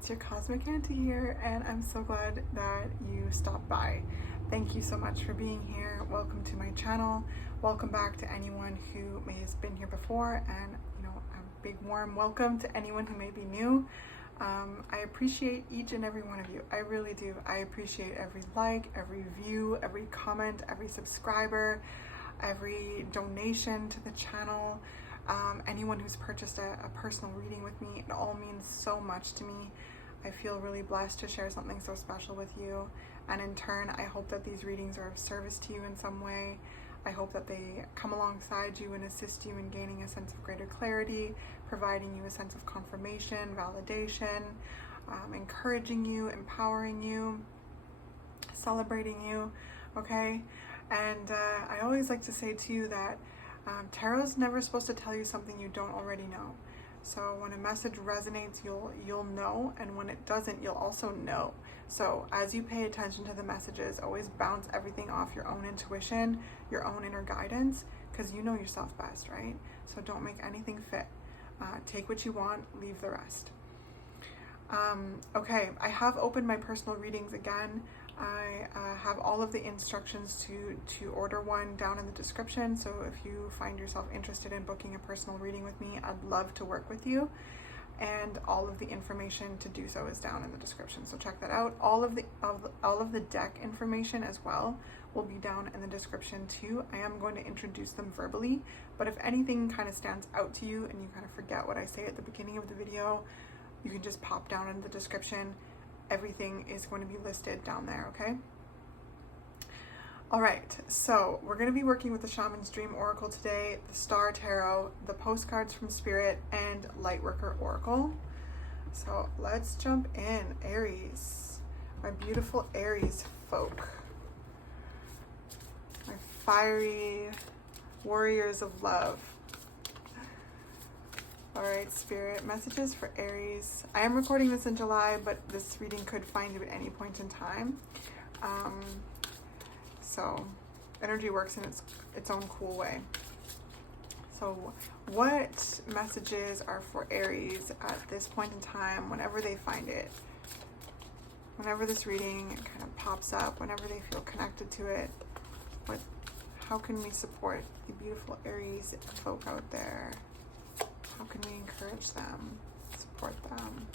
it's your Cosmic Auntie here, and I'm so glad that you stopped by. Thank you so much for being here. Welcome to my channel. Welcome back to anyone who may have been here before, and a big warm welcome to anyone who may be new. I appreciate each and every one of you. I really do. I appreciate every like, every view, every comment, every subscriber, every donation to the channel. Anyone who's purchased a personal reading with me, it all means so much to me. I feel really blessed to share something so special with you, and in turn I hope that these readings are of service to you in some way. I hope that they come alongside you and assist you in gaining a sense of greater clarity, providing you a sense of confirmation, validation, encouraging you, empowering you, celebrating you, okay? And I always like to say too that tarot's never supposed to tell you something you don't already know. So when a message resonates, you'll know, and when it doesn't, you'll also know. So as you pay attention to the messages, always bounce everything off your own intuition, your own inner guidance, because you know yourself best, right? So don't make anything fit. Take what you want, leave the rest. Okay, I have opened my personal readings again. I have all of the instructions to order one down in the description. So if you find yourself interested in booking a personal reading with me, I'd love to work with you. And all of the information to do so is down in the description. So check that out. All of the deck information as well will be down in the description too. I am going to introduce them verbally, but if anything kind of stands out to you and you kind of forget what I say at the beginning of the video, you can just pop down in the description. Everything is going to be listed down there, okay? All right, so we're going to be working with the Shamans Dream Oracle today, the Star Tarot, the Postcards from Spirit, and Lightworker Oracle. So let's jump in. Aries, my beautiful Aries folk, my fiery warriors of love. All right, Spirit, messages for Aries. I am recording this in July, but this reading could find you at any point in time. So energy works in its own cool way. So what messages are for Aries at this point in time, whenever they find it? Whenever this reading kind of pops up, whenever they feel connected to it, how can we support the beautiful Aries folk out there? How can we encourage them, support them?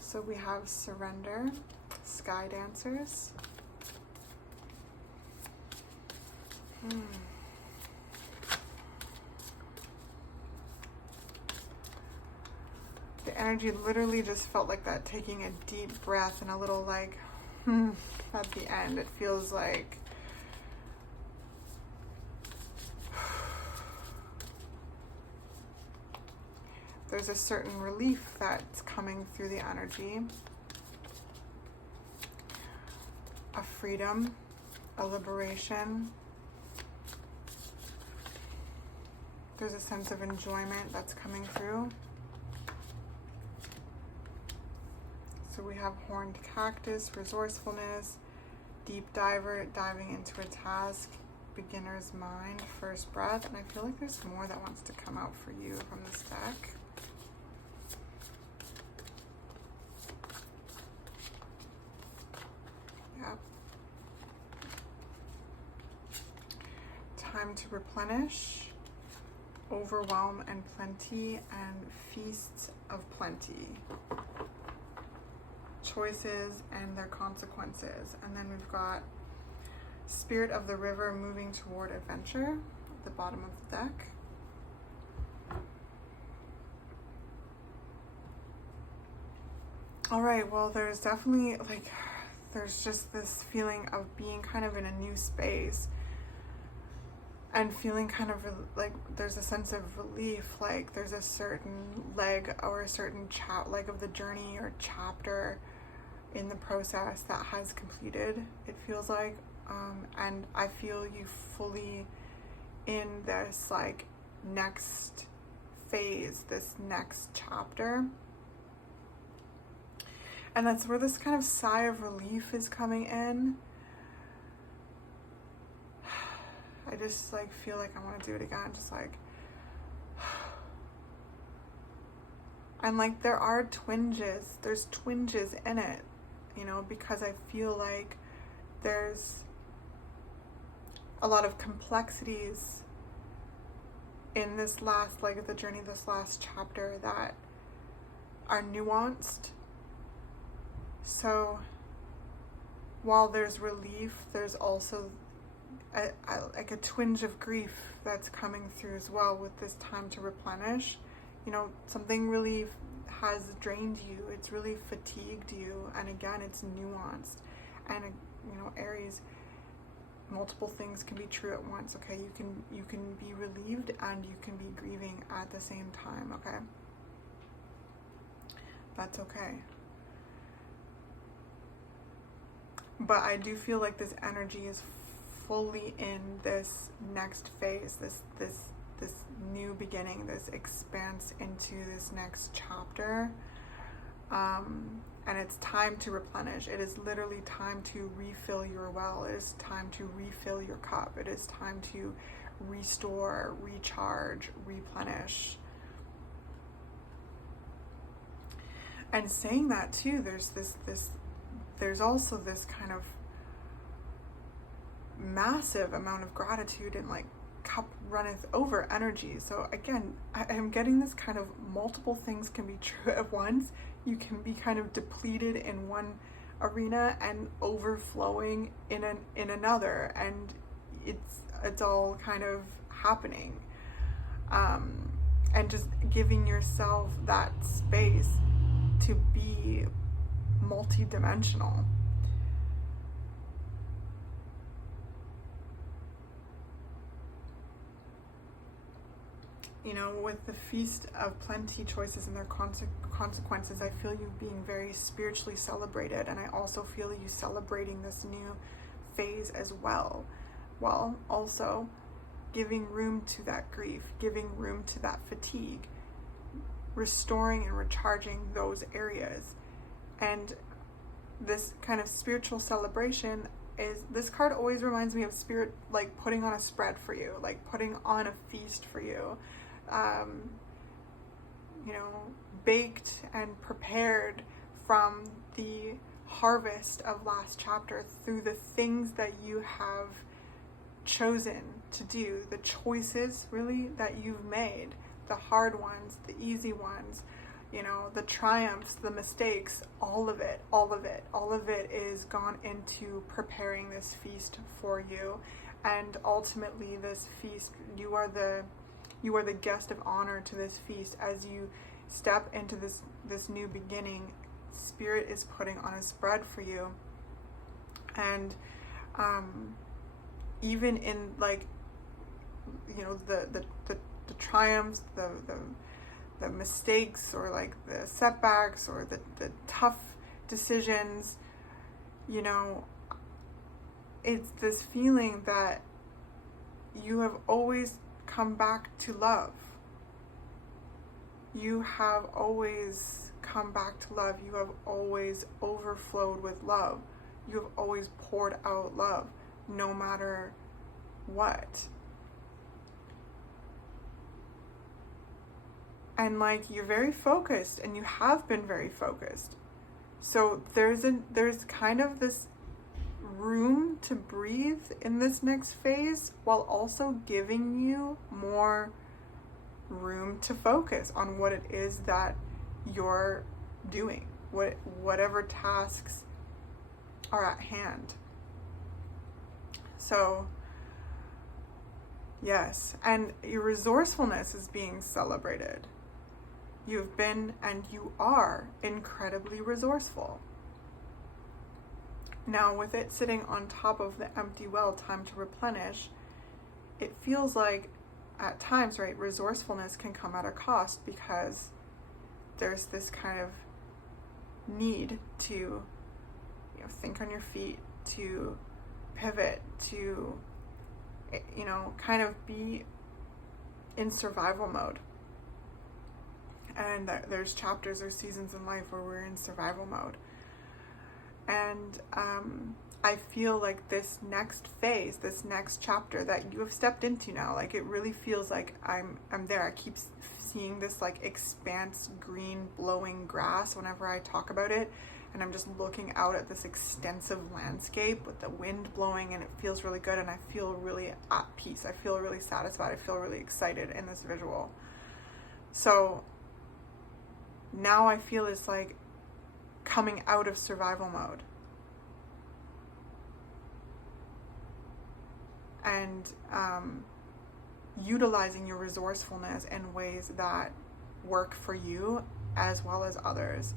So we have Surrender, Sky Dancers. The energy literally just felt like that, taking a deep breath and a little like, at the end. It feels like there's a certain relief that's coming through the energy, a freedom, a liberation. There's a sense of enjoyment that's coming through. So we have Horned Cactus, Resourcefulness, Deep Diver, diving into a task, Beginner's Mind, First Breath, and I feel like there's more that wants to come out for you from this deck. Yep. Time to Replenish, Overwhelm and Plenty, and Feasts of Plenty. Choices and their consequences. And then we've got Spirit of the River, moving toward adventure at the bottom of the deck. All right, well, there's definitely there's just this feeling of being kind of in a new space and feeling kind of like there's a sense of relief, like there's a certain leg or a certain leg of the journey or chapter in the process that has completed, it feels like, and I feel you fully in this like next phase, this next chapter. And that's where this kind of sigh of relief is coming in. I just like feel like I want to do it again, just like, and like there are twinges, there's twinges in it, you know, because I feel like there's a lot of complexities in this last leg of the journey, this last chapter, that are nuanced. So while there's relief, there's also like a twinge of grief that's coming through as well with this time to replenish. You know, something really has drained you, it's really fatigued you, and again, it's nuanced. And you know, Aries, multiple things can be true at once, okay? You can be relieved and you can be grieving at the same time, okay? That's okay. But I do feel like this energy is fully in this next phase, this new beginning, this expanse into this next chapter. And it's time to replenish. It is literally time to refill your well. It is time to refill your cup. It is time to restore, recharge, replenish. And saying that too, there's also this kind of massive amount of gratitude and like cup runneth over energy. So again, I am getting this kind of multiple things can be true at once. You can be kind of depleted in one arena and overflowing in another, and it's all kind of happening. And just giving yourself that space to be multidimensional. You know, with the Feast of Plenty choices and their consequences, I feel you being very spiritually celebrated, and I also feel you celebrating this new phase as well, while also giving room to that grief, giving room to that fatigue, restoring and recharging those areas. And this kind of spiritual celebration is, this card always reminds me of spirit, like putting on a spread for you, like putting on a feast for you. You know, baked and prepared from the harvest of last chapter through the things that you have chosen to do, the choices really that you've made, the hard ones, the easy ones, you know, the triumphs, the mistakes, all of it is gone into preparing this feast for you. And ultimately this feast, you are the guest of honor to this feast. As you step into this new beginning, Spirit is putting on a spread for you. And even in, like, you know, the triumphs, the mistakes, or like the setbacks, or the tough decisions, you know, it's this feeling that you have always come back to love. You have always come back to love. You have always overflowed with love. You have always poured out love, no matter what. And like, you're very focused, and you have been very focused. So there's kind of this room to breathe in this next phase, while also giving you more room to focus on what it is that you're doing, whatever tasks are at hand. So yes, and your resourcefulness is being celebrated. You've been, and you are, incredibly resourceful. Now, with it sitting on top of the empty well, time to replenish, it feels like at times, right, resourcefulness can come at a cost, because there's this kind of need to, you know, think on your feet, to pivot, to, you know, kind of be in survival mode. and there's chapters or seasons in life where we're in survival mode. And I feel like this next phase, this next chapter that you have stepped into now, like it really feels like I'm there. I keep seeing this like expanse green blowing grass whenever I talk about it, and I'm just looking out at this extensive landscape with the wind blowing, and it feels really good, and I feel really at peace. I feel really satisfied. I feel really excited in this visual. So now I feel it's like coming out of survival mode and utilizing your resourcefulness in ways that work for you as well as others.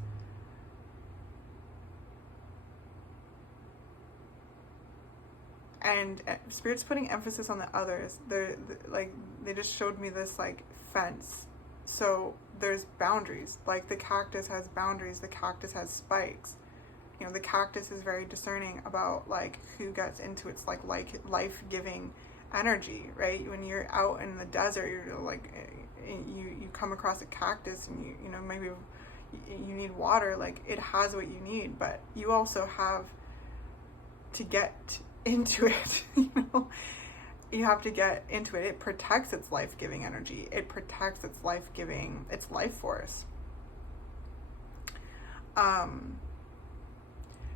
And Spirit's putting emphasis on the others. They just showed me this like fence. So there's boundaries. Like the cactus has boundaries. The cactus has spikes. You know, the cactus is very discerning about like who gets into its like life-giving energy, right? When you're out in the desert, you're like, you come across a cactus and you know, maybe you need water. Like it has what you need, but you also have to get into it. You know, you have to get into it. It protects its life-giving energy. It protects its life-giving, its life force.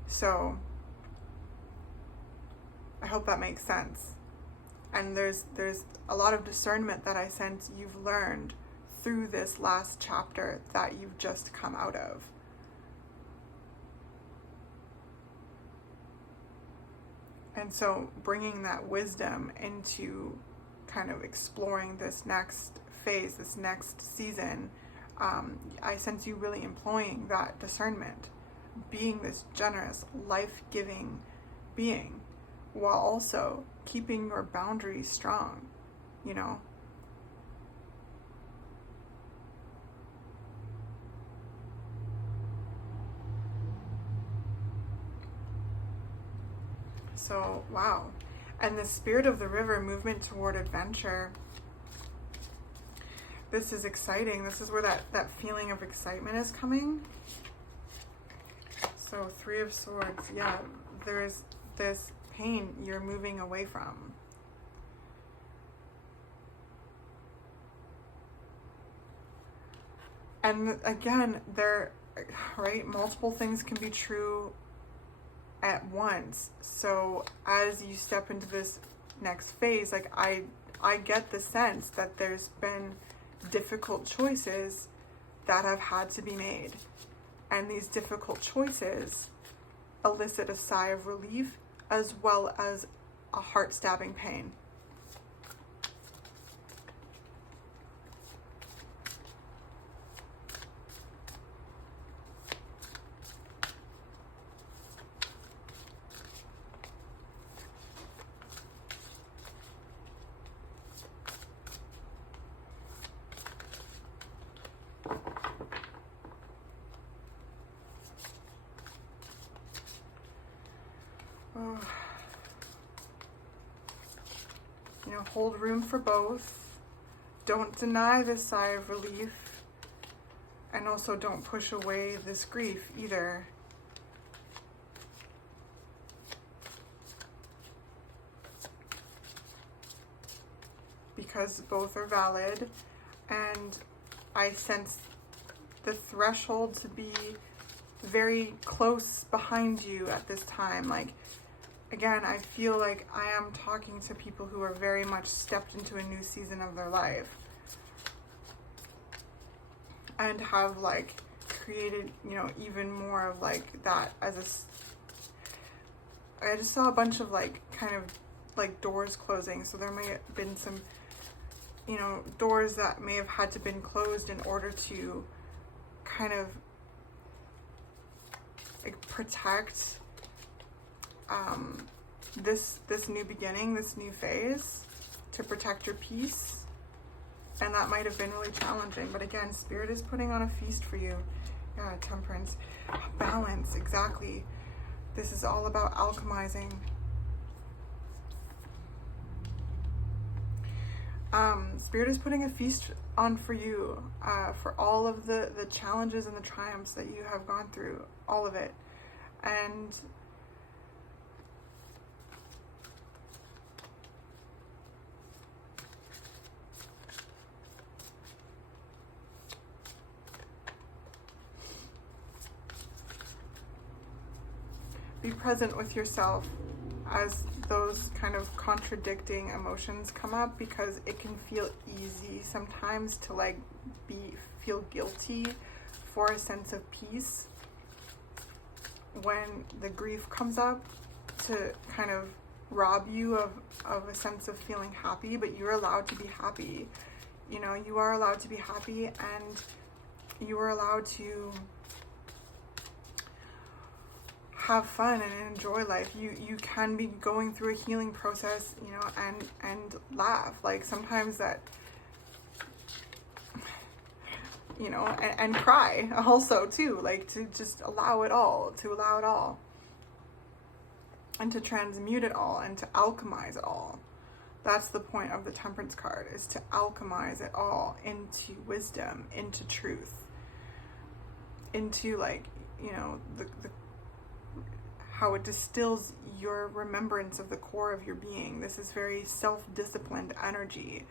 So I hope that makes sense. And there's a lot of discernment that I sense you've learned through this last chapter that you've just come out of. And so bringing that wisdom into kind of exploring this next phase, this next season, I sense you really employing that discernment, being this generous, life-giving being, while also keeping your boundaries strong, you know? So, wow. And the spirit of the river, movement toward adventure. This is exciting. This is where that feeling of excitement is coming. So 3 of Swords, yeah, there's this pain you're moving away from. And again, right, multiple things can be true at once. So as you step into this next phase, like I get the sense that there's been difficult choices that have had to be made. And these difficult choices elicit a sigh of relief as well as a heart-stabbing pain. You know, hold room for both. Don't deny this sigh of relief. And also don't push away this grief either. Because both are valid. And I sense the threshold to be very close behind you at this time. Like, again, I feel like I am talking to people who are very much stepped into a new season of their life and have like created, you know, even more of like that as I just saw a bunch of like kind of like doors closing. So there may have been some, you know, doors that may have had to been closed in order to kind of like protect this new beginning, this new phase, to protect your peace. And that might have been really challenging, but again, Spirit is putting on a feast for you. Yeah, Temperance, balance, exactly. This is all about alchemizing. Spirit is putting a feast on for you, for all of the challenges and the triumphs that you have gone through, all of it. And be present with yourself as those kind of contradicting emotions come up, because it can feel easy sometimes to like feel guilty for a sense of peace when the grief comes up, to kind of rob you of a sense of feeling happy. But you're allowed to be happy. You know, you are allowed to be happy, and you are allowed to have fun and enjoy life. You can be going through a healing process, you know, and laugh. Like sometimes that, you know, and cry also too, like to just allow it all, and to transmute it all, and to alchemize it all. That's the point of the Temperance card, is to alchemize it all into wisdom, into truth, into like, you know, the how it distills your remembrance of the core of your being. This is very self-disciplined energy.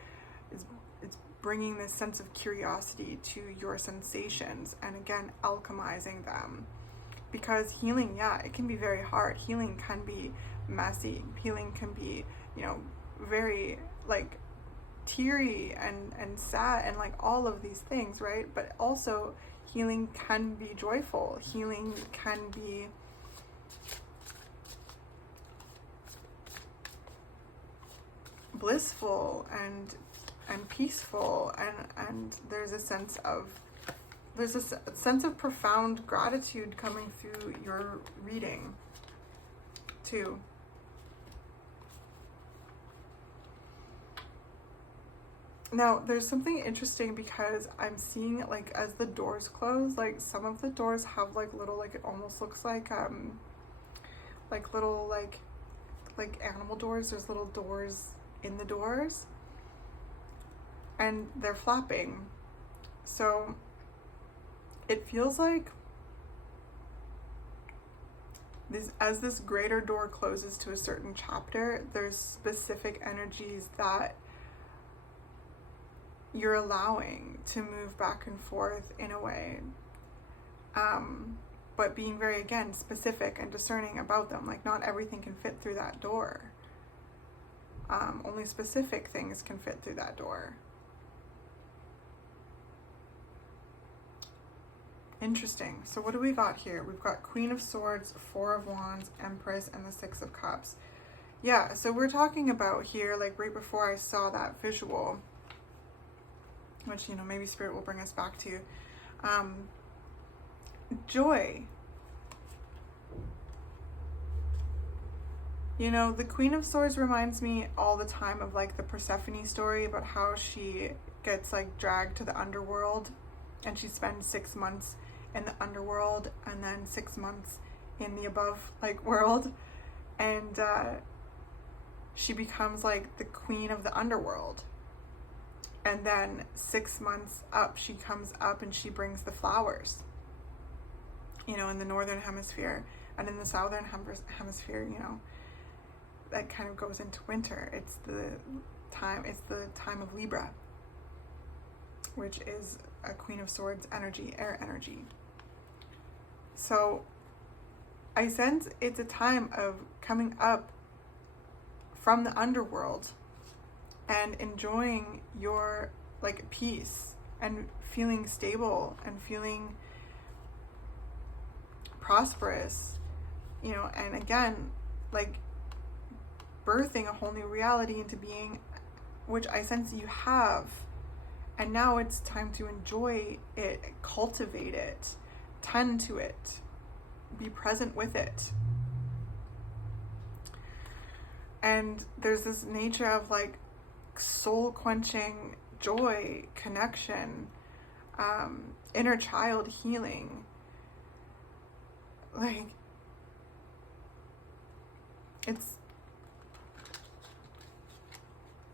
It's bringing this sense of curiosity to your sensations, and again, alchemizing them. Because healing, yeah, it can be very hard. Healing can be messy. Healing can be, you know, very like teary and sad and like all of these things, right? But also healing can be joyful. Healing can be blissful and peaceful, and there's a sense of profound gratitude coming through your reading too. Now there's something interesting, because I'm seeing like as the doors close, like some of the doors have like little, like it almost looks like little like animal doors. There's little doors in the doors, and they're flapping. So it feels like as this greater door closes to a certain chapter, there's specific energies that you're allowing to move back and forth in a way, but being very, again, specific and discerning about them. Like not everything can fit through that door. Only specific things can fit through that door. Interesting. So what do we got here? We've got Queen of Swords, Four of Wands, Empress, and the Six of Cups. Yeah, so we're talking about here, like right before I saw that visual, which, you know, maybe Spirit will bring us back to, joy. You know, the Queen of Swords reminds me all the time of like the Persephone story about how she gets like dragged to the underworld, and she spends 6 months in the underworld and then 6 months in the above like world, and she becomes like the queen of the underworld. And then 6 months up, she comes up and she brings the flowers, you know, in the northern hemisphere. And in the southern hemisphere, you know, that kind of goes into winter. It's the time of Libra, which is a Queen of Swords energy, air energy. So I sense it's a time of coming up from the underworld and enjoying your like peace and feeling stable and feeling prosperous, you know, and again, like birthing a whole new reality into being, which I sense you have. And now it's time to enjoy it, cultivate it, tend to it, be present with it. And there's this nature of like soul quenching joy, connection, inner child healing. Like,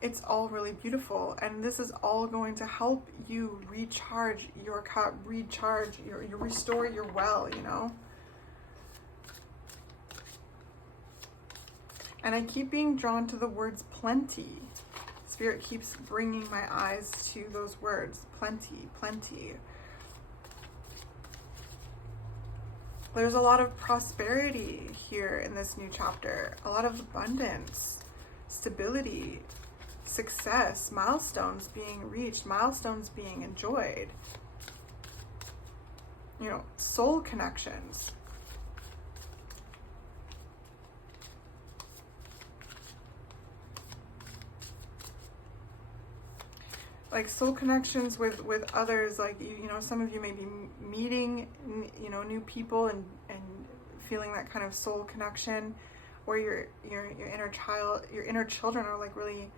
it's all really beautiful, and this is all going to help you recharge your cup, recharge your restore your well, you know. And I keep being drawn to the words plenty. Spirit keeps bringing my eyes to those words, plenty, plenty. There's a lot of prosperity here in this new chapter, a lot of abundance, stability, success, milestones being reached, milestones being enjoyed, you know, soul connections. Like soul connections with others, like, you know, some of you may be meeting, you know, new people and feeling that kind of soul connection, where your inner children are like really,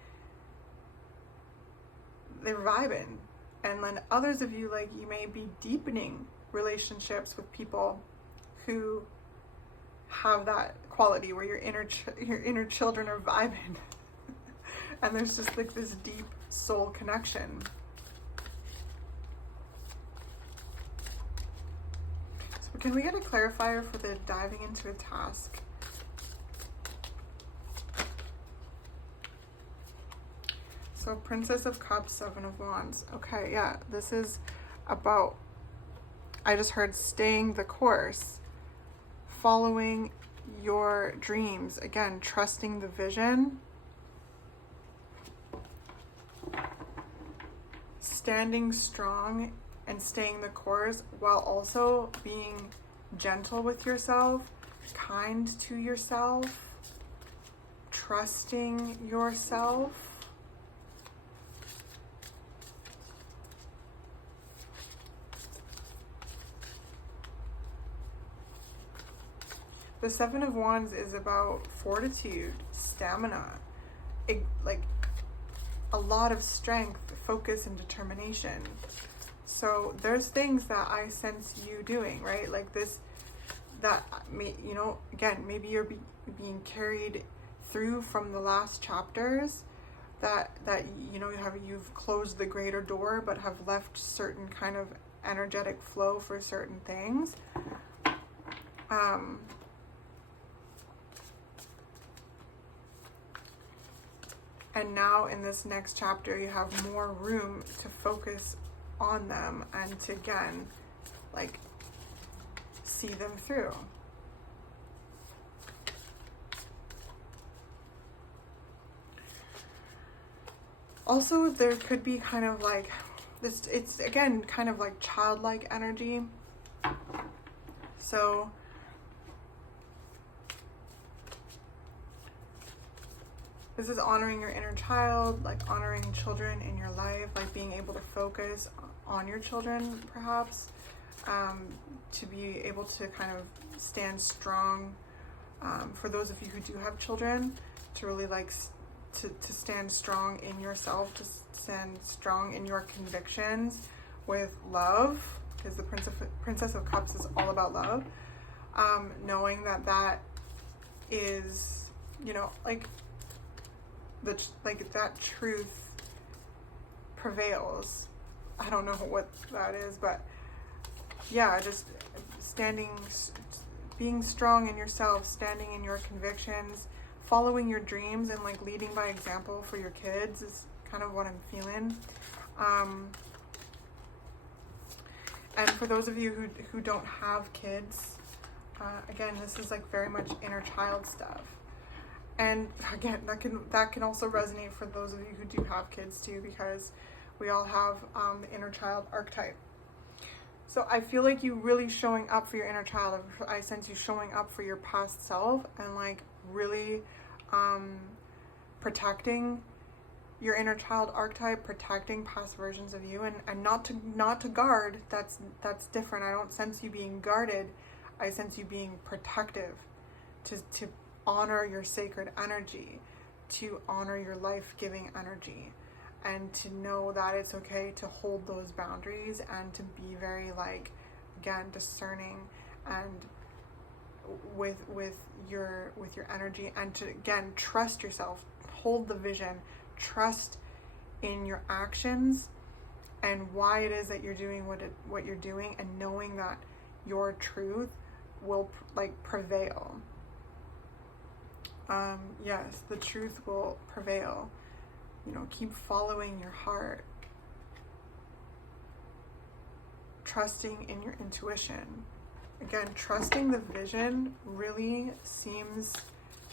they're vibing. And then others of you, like, you may be deepening relationships with people who have that quality where your inner children are vibing. And there's just like this deep soul connection. So can we get a clarifier for the diving into a task? So Princess of Cups, Seven of Wands. Okay, yeah, this is about, I just heard staying the course, following your dreams. Again, trusting the vision. Standing strong and staying the course while also being gentle with yourself, kind to yourself, trusting yourself. The Seven of Wands is about fortitude, stamina, like a lot of strength, focus, and determination. So there's things that I sense you doing, right? Like this, that, you know, again, maybe you're being carried through from the last chapters, that you know, you've closed the greater door but have left certain kind of energetic flow for certain things. And now in this next chapter, you have more room to focus on them and to, again, like, see them through. Also, there could be kind of like this, it's again kind of like childlike energy. So this is honoring your inner child, like honoring children in your life, like being able to focus on your children, perhaps, to be able to kind of stand strong. For those of you who do have children, to really like to stand strong in yourself, to stand strong in your convictions with love, because the Princess of Cups is all about love. Knowing that is, you know, like, that truth prevails. I don't know what that is, but yeah, just being strong in yourself, standing in your convictions, following your dreams, and like leading by example for your kids is kind of what I'm feeling. And for those of you who don't have kids, again, this is like very much inner child stuff. And again, that can also resonate for those of you who do have kids too, because we all have the inner child archetype. So I feel like you really showing up for your inner child. I sense you showing up for your past self and like really protecting your inner child archetype, protecting past versions of you, and not to guard. That's different. I don't sense you being guarded. I sense you being protective, to honor your sacred energy, to honor your life-giving energy, and to know that it's okay to hold those boundaries and to be very, like, again, discerning and with your energy, and to, again, trust yourself, hold the vision, trust in your actions and why it is that you're doing what you're doing, and knowing that your truth will prevail. Yes, the truth will prevail. Keep following your heart, trusting in your intuition. Again, trusting the vision really seems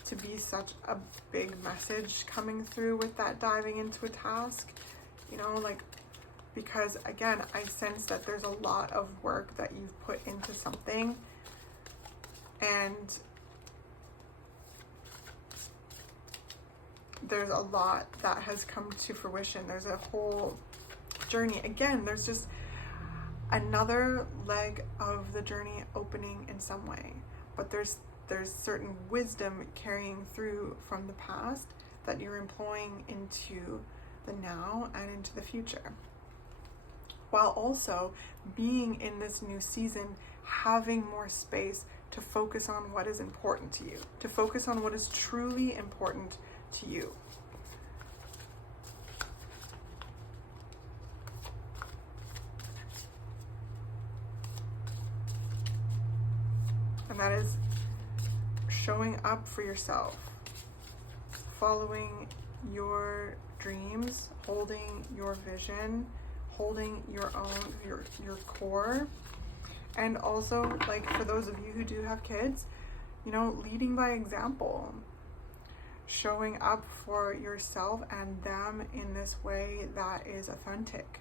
to be such a big message coming through with that diving into a task, because again, I sense that there's a lot of work that you've put into something, and there's a lot that has come to fruition. There's a whole journey. Again, there's just another leg of the journey opening in some way, but there's certain wisdom carrying through from the past that you're employing into the now and into the future, while also being in this new season, having more space to focus on what is important to you, to focus on what is truly important to you. And that is showing up for yourself, following your dreams, holding your vision, holding your own, your core. And also, for those of you who do have kids, leading by example, showing up for yourself and them in this way that is authentic.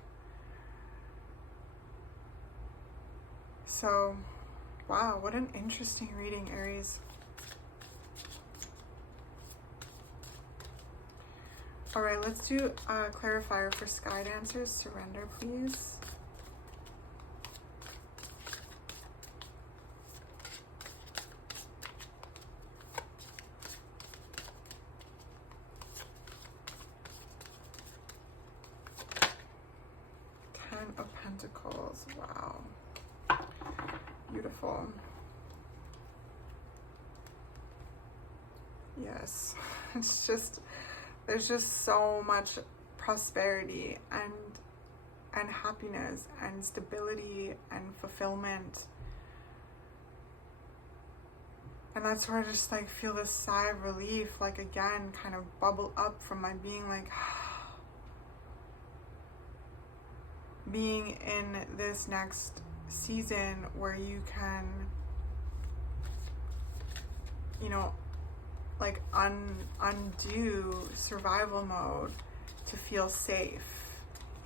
So, wow, what an interesting reading, Aries. All right, let's do a clarifier for Sky Dancers. Surrender, please. Of Pentacles. Wow. Beautiful. Yes. It's just, there's just so much prosperity and happiness and stability and fulfillment. And that's where I just feel this sigh of relief, again, kind of bubble up from my being, being in this next season where you can, undo survival mode to feel safe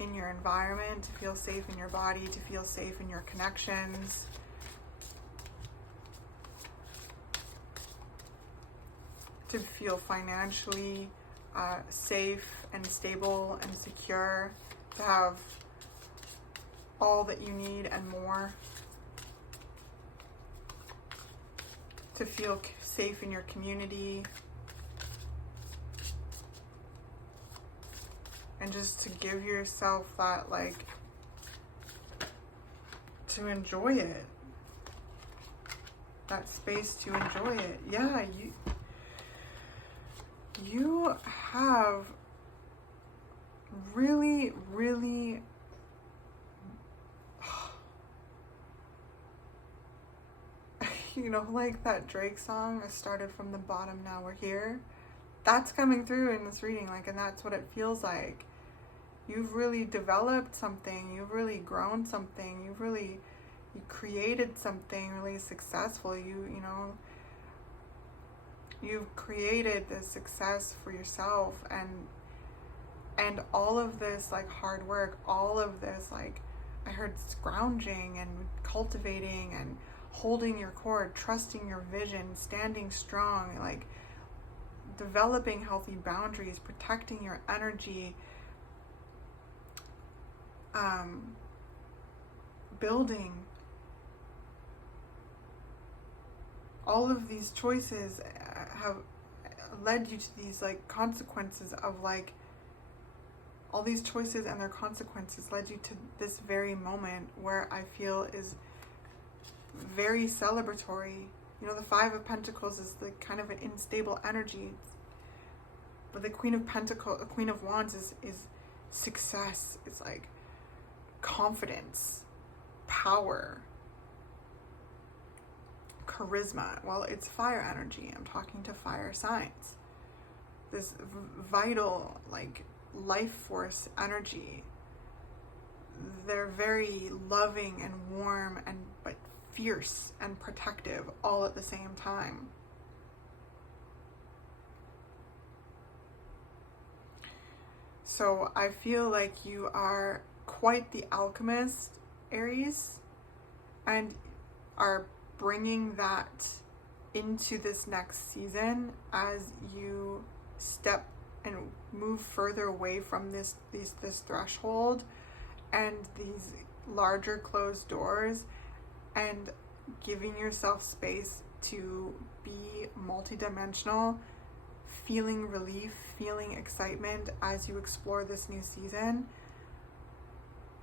in your environment, to feel safe in your body, to feel safe in your connections. To feel financially safe and stable and secure, to have all that you need and more, to feel safe in your community, and just to give yourself that, to enjoy it, that space to enjoy it. Yeah, you have really, really that Drake song, I started from the bottom, now we're here. That's coming through in this reading, and that's what it feels like. You've really developed something, you've really grown something, you created something really successful. You've created this success for yourself, and all of this hard work, all of this I heard scrounging and cultivating and holding your core, trusting your vision, standing strong, developing healthy boundaries, protecting your energy, building. All of these choices have led you to these consequences of all these choices and their consequences led you to this very moment where I feel is very celebratory. The Five of Pentacles is kind of an unstable energy. But the Queen of Pentacles, the Queen of Wands is success. It's like confidence, power, charisma. Well, it's fire energy. I'm talking to fire signs. This vital, like, life force energy. They're very loving and warm and but fierce and protective all at the same time. So I feel like you are quite the alchemist, Aries, and are bringing that into this next season as you step and move further away from this threshold and these larger closed doors, and giving yourself space to be multidimensional, feeling relief, feeling excitement as you explore this new season,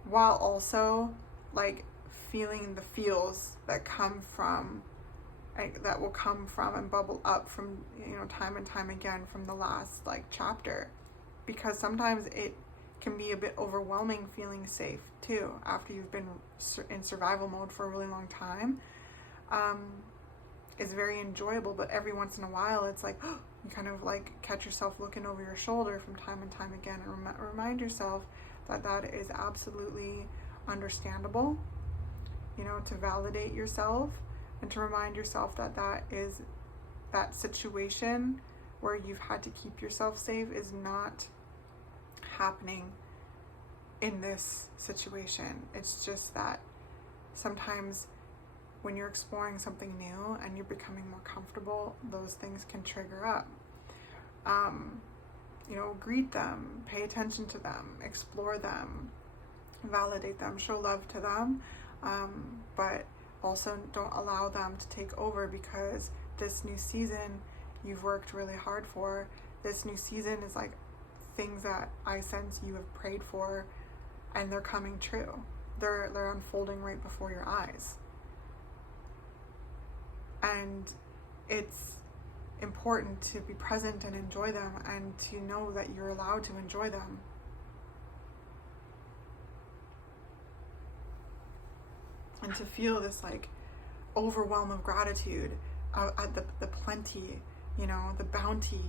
while also like feeling the feels that come from, that will come from and bubble up from, you know, time and time again from the last like chapter, because sometimes it can be a bit overwhelming feeling safe too after you've been in survival mode for a really long time. It's very enjoyable, but every once in a while it's like you kind of like catch yourself looking over your shoulder from time and time again, and remind yourself that that is absolutely understandable, you know, to validate yourself and to remind yourself that that situation where you've had to keep yourself safe is not happening in this situation. It's just that sometimes when you're exploring something new and you're becoming more comfortable, those things can trigger up. You know, greet them, pay attention to them, explore them, validate them, show love to them, but also don't allow them to take over, because this new season you've worked really hard for. This new season is like things that I sense you have prayed for, and they're coming true. They're unfolding right before your eyes. And it's important to be present and enjoy them, and to know that you're allowed to enjoy them. And to feel this like overwhelm of gratitude at the plenty, you know, the bounty,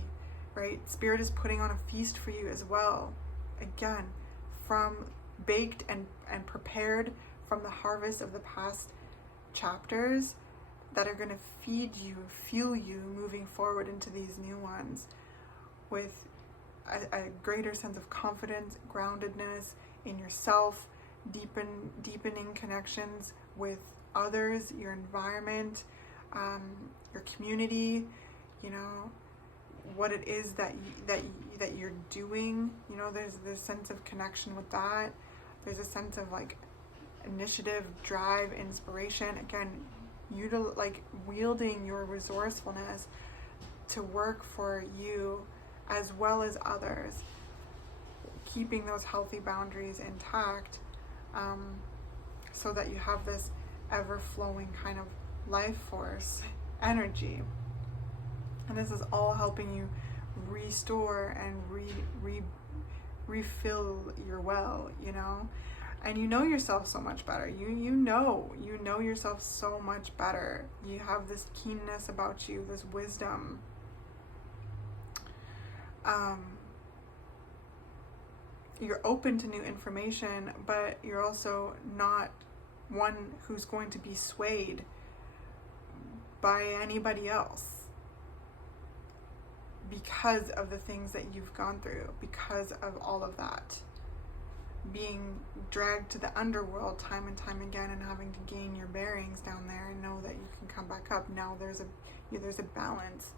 right? Spirit is putting on a feast for you as well. Again, from baked and prepared from the harvest of the past chapters that are going to feed you, fuel you moving forward into these new ones with a greater sense of confidence, groundedness in yourself, deepening connections with others, your environment, your community, you know, what it is that you're doing. You know, there's this sense of connection with that. There's a sense of like initiative, drive, inspiration. Again, like wielding your resourcefulness to work for you as well as others, keeping those healthy boundaries intact, so that you have this ever-flowing kind of life force energy. And this is all helping you restore and refill your well, you know. And you know yourself so much better. You know yourself so much better. You have this keenness about you, this wisdom. You're open to new information, but you're also not one who's going to be swayed by anybody else because of the things that you've gone through, because of all of that. Being dragged to the underworld time and time again, and having to gain your bearings down there and know that you can come back up. Now there's a balance.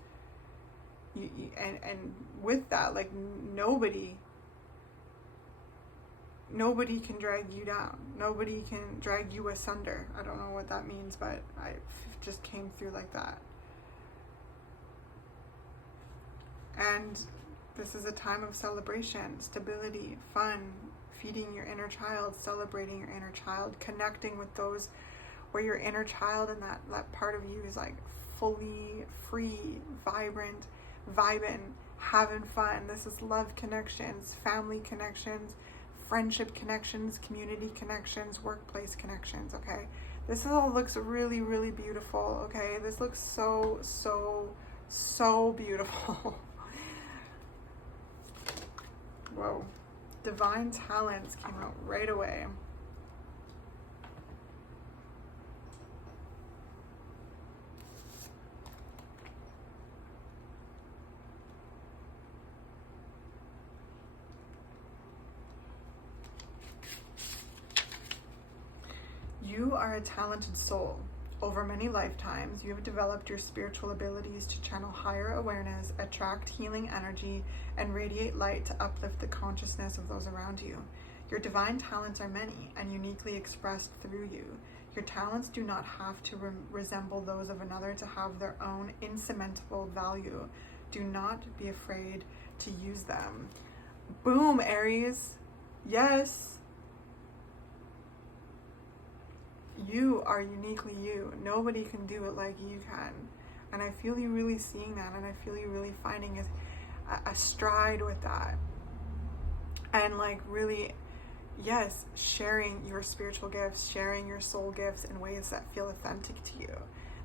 And with that, like nobody can drag you down. Nobody can drag you asunder. I don't know what that means, but I just came through like that. And this is a time of celebration, stability, fun, feeding your inner child, celebrating your inner child, connecting with those where your inner child and that part of you is like fully free, vibrant, vibing, having fun. This is love connections, family connections, friendship connections, community connections, workplace connections, okay? This all looks really, really beautiful, okay? This looks so, so, so beautiful. Whoa. Divine Talents came out right away. You are a talented soul. Over many lifetimes, you have developed your spiritual abilities to channel higher awareness, attract healing energy, and radiate light to uplift the consciousness of those around you. Your divine talents are many and uniquely expressed through you. Your talents do not have to resemble those of another to have their own insurmountable value. Do not be afraid to use them. Boom, Aries. Yes. You are uniquely you. Nobody can do it like you can. And I feel you really seeing that, and I feel you really finding a stride with that. And like really, yes, sharing your spiritual gifts, sharing your soul gifts in ways that feel authentic to you.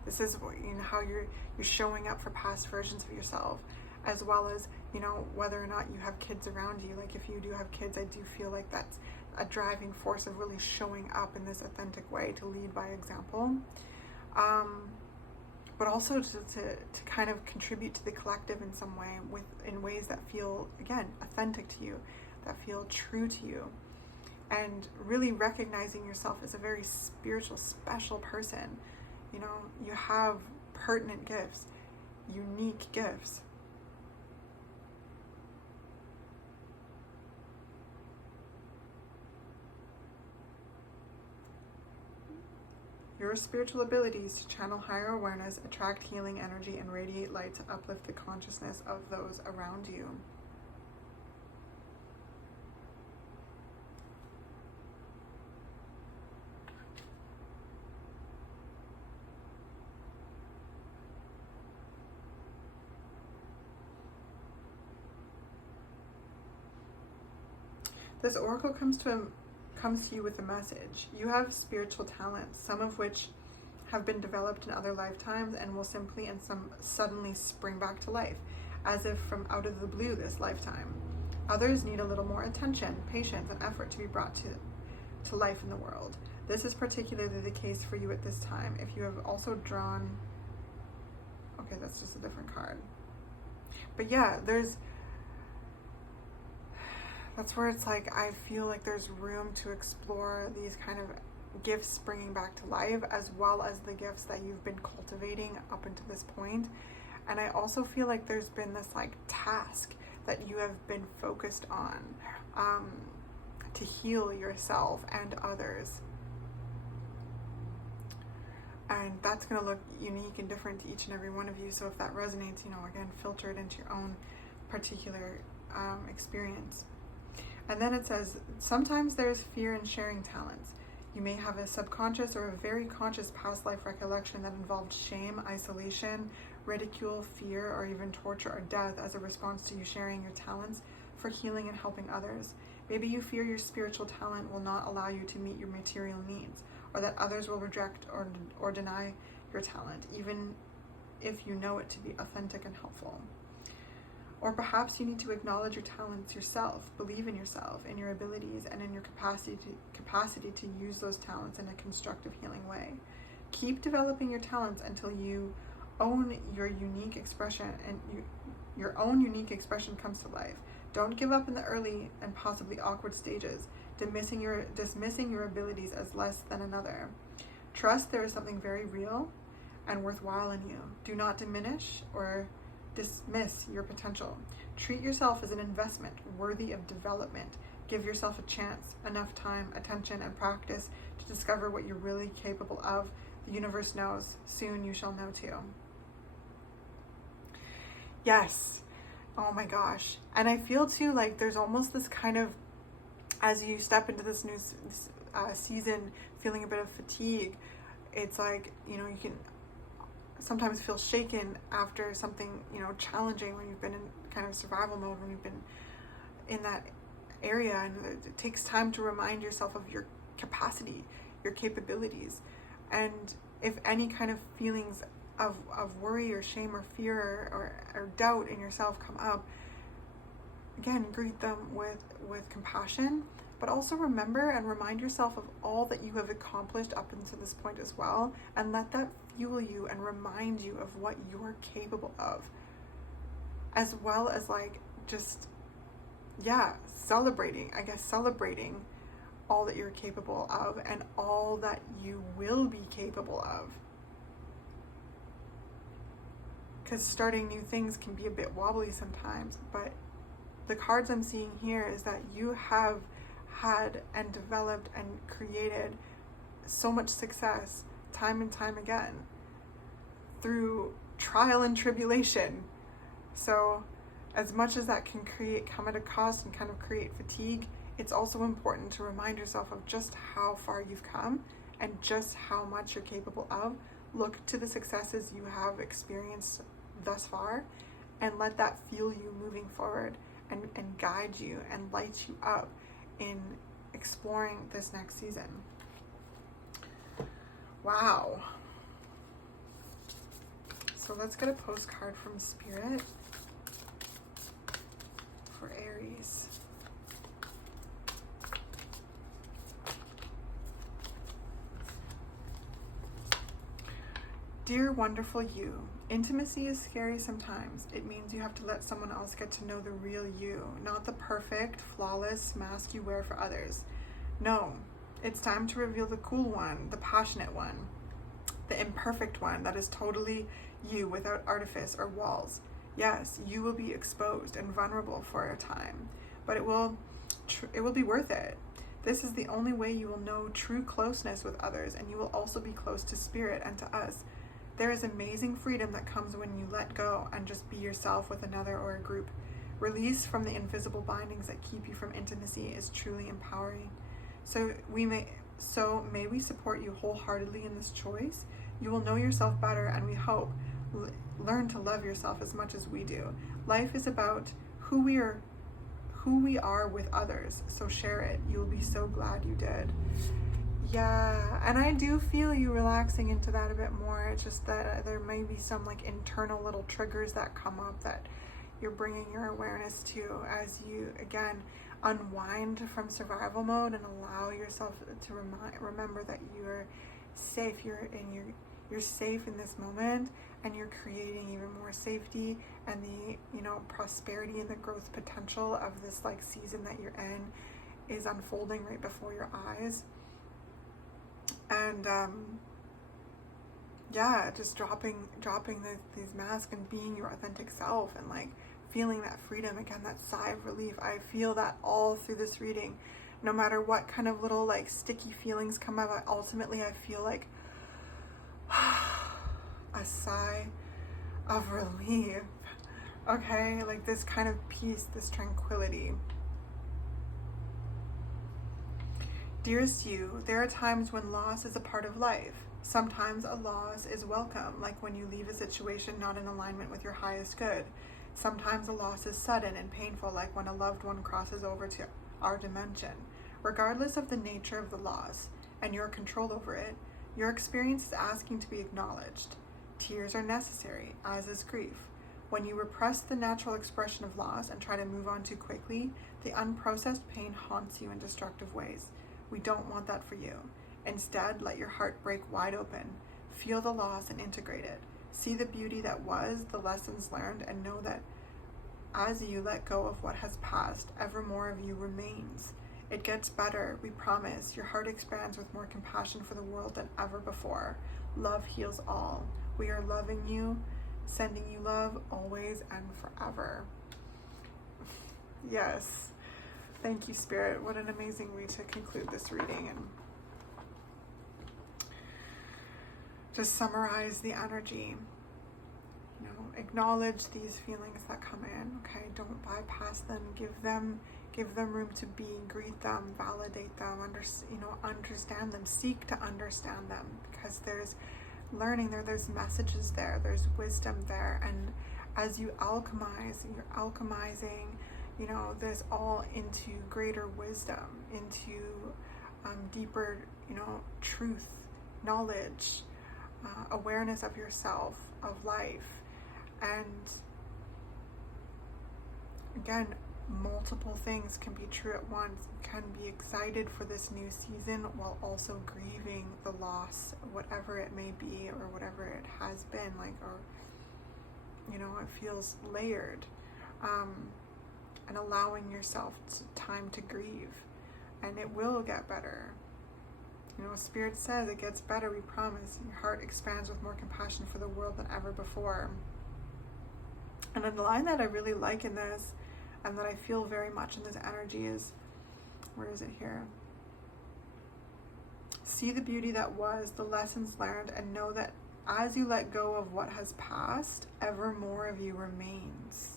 This is, you know, how you're showing up for past versions of yourself, as well as, you know, whether or not you have kids around you. Like if you do have kids, I do feel like that's a driving force of really showing up in this authentic way, to lead by example, but also to kind of contribute to the collective in some way, in ways that feel, again, authentic to you, that feel true to you, and really recognizing yourself as a very spiritual, special person. You know, you have pertinent gifts, unique gifts. Your spiritual abilities to channel higher awareness, attract healing energy, and radiate light to uplift the consciousness of those around you. This oracle comes to you with a message. You have spiritual talents, some of which have been developed in other lifetimes and will simply and suddenly spring back to life, as if from out of the blue this lifetime. Others need a little more attention, patience, and effort to be brought to life in the world. This is particularly the case for you at this time. If you have also drawn... Okay, that's just a different card. But yeah, that's where it's like, I feel like there's room to explore these kind of gifts bringing back to life, as well as the gifts that you've been cultivating up until this point. And I also feel like there's been this like task that you have been focused on to heal yourself and others. And that's going to look unique and different to each and every one of you. So if that resonates, you know, again, filter it into your own particular experience. And then it says, sometimes there's fear in sharing talents. You may have a subconscious or a very conscious past life recollection that involved shame, isolation, ridicule, fear, or even torture or death as a response to you sharing your talents for healing and helping others. Maybe you fear your spiritual talent will not allow you to meet your material needs, or that others will reject or deny your talent, even if you know it to be authentic and helpful. Or perhaps you need to acknowledge your talents yourself, believe in yourself, in your abilities, and in your capacity to use those talents in a constructive, healing way. Keep developing your talents until you own your unique expression, and your own unique expression comes to life. Don't give up in the early and possibly awkward stages, dismissing your abilities as less than another. Trust there is something very real and worthwhile in you. Do not diminish or dismiss your potential. Treat yourself as an investment worthy of development. Give yourself a chance, enough time, attention, and practice to discover what you're really capable of. The universe knows. Soon you shall know too. Yes. Oh my gosh. And I feel too like there's almost this kind of, as you step into this new season, feeling a bit of fatigue, it's like, you know, you can sometimes feel shaken after something, you know, challenging, when you've been in kind of survival mode, when we've been in that area, and it takes time to remind yourself of your capacity, your capabilities. And if any kind of feelings of worry or shame or fear or doubt in yourself come up, again, greet them with compassion, but also remember and remind yourself of all that you have accomplished up until this point as well, and let that fuel you and remind you of what you're capable of, as well as like just celebrating all that you're capable of and all that you will be capable of. Because starting new things can be a bit wobbly sometimes, but the cards I'm seeing here is that you have had and developed and created so much success time and time again through trial and tribulation. So as much as that can come at a cost and kind of create fatigue, it's also important to remind yourself of just how far you've come and just how much you're capable of. Look to the successes you have experienced thus far and let that fuel you moving forward and guide you and light you up in exploring this next season. Wow. So let's get a postcard from Spirit for Aries. Dear wonderful you, intimacy is scary sometimes. It means you have to let someone else get to know the real you, not the perfect, flawless mask you wear for others. No, it's time to reveal the cool one, the passionate one, the imperfect one that is totally you without artifice or walls. Yes, you will be exposed and vulnerable for a time, but it will be worth it. This is the only way you will know true closeness with others, and you will also be close to Spirit and to us. There is amazing freedom that comes when you let go and just be yourself with another or a group. Release from the invisible bindings that keep you from intimacy is truly empowering. So may we support you wholeheartedly in this choice. You will know yourself better, and we hope learn to love yourself as much as we do. Life is about who we are with others, so share it. You will be so glad you did. Yeah, and I do feel you relaxing into that a bit more. It's just that there may be some like internal little triggers that come up that you're bringing your awareness to as you, again, unwind from survival mode and allow yourself to remember that you're safe. You're safe in this moment, and you're creating even more safety and the prosperity and the growth potential of this like season that you're in is unfolding right before your eyes. And just dropping these masks and being your authentic self and like feeling that freedom, again, that sigh of relief. I feel that all through this reading. No matter what kind of little like sticky feelings come up, ultimately I feel like a sigh of relief. Okay, like this kind of peace, this tranquility. Dearest you, there are times when loss is a part of life. Sometimes a loss is welcome, like when you leave a situation not in alignment with your highest good. Sometimes a loss is sudden and painful, like when a loved one crosses over to our dimension. Regardless of the nature of the loss and your control over it, your experience is asking to be acknowledged. Tears are necessary, as is grief. When you repress the natural expression of loss and try to move on too quickly, the unprocessed pain haunts you in destructive ways. We don't want that for you. Instead, let your heart break wide open. Feel the loss and integrate it. See the beauty that was, the lessons learned, and know that as you let go of what has passed, ever more of you remains. It gets better, we promise. Your heart expands with more compassion for the world than ever before. Love heals all. We are loving you, sending you love always and forever. Yes. Thank you, Spirit. What an amazing way to conclude this reading and just summarize the energy. Acknowledge these feelings that come in. Okay, don't bypass them. Give them room to be. Greet them. Validate them. Understand them. Seek to understand them, because there's learning there. There's messages there. There's wisdom there, and as you alchemize, you're alchemizing, you know, this all into greater wisdom, into deeper, you know, truth, knowledge, awareness of yourself, of life. And again, multiple things can be true at once. You can be excited for this new season while also grieving the loss, whatever it may be, or whatever it has been, like, or, you know, it feels layered. And allowing yourself time to grieve, and it will get better. You know, Spirit says it gets better, we promise. Your heart expands with more compassion for the world than ever before. And a line that I really like in this, and that I feel very much in this energy is, where is it here? See the beauty that was, the lessons learned, and know that as you let go of what has passed, ever more of you remains.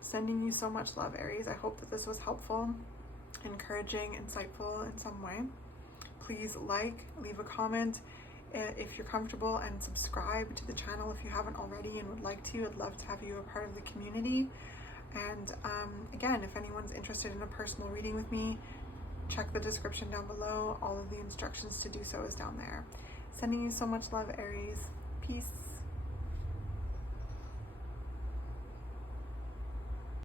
Sending you so much love, Aries. I hope that this was helpful, encouraging, insightful in some way. Please leave a comment if you're comfortable, and subscribe to the channel if you haven't already and would like to. I'd love to have you a part of the community. And again, if anyone's interested in a personal reading with me, check the description down below. All of the instructions to do so is down there. Sending you so much love, Aries. Peace.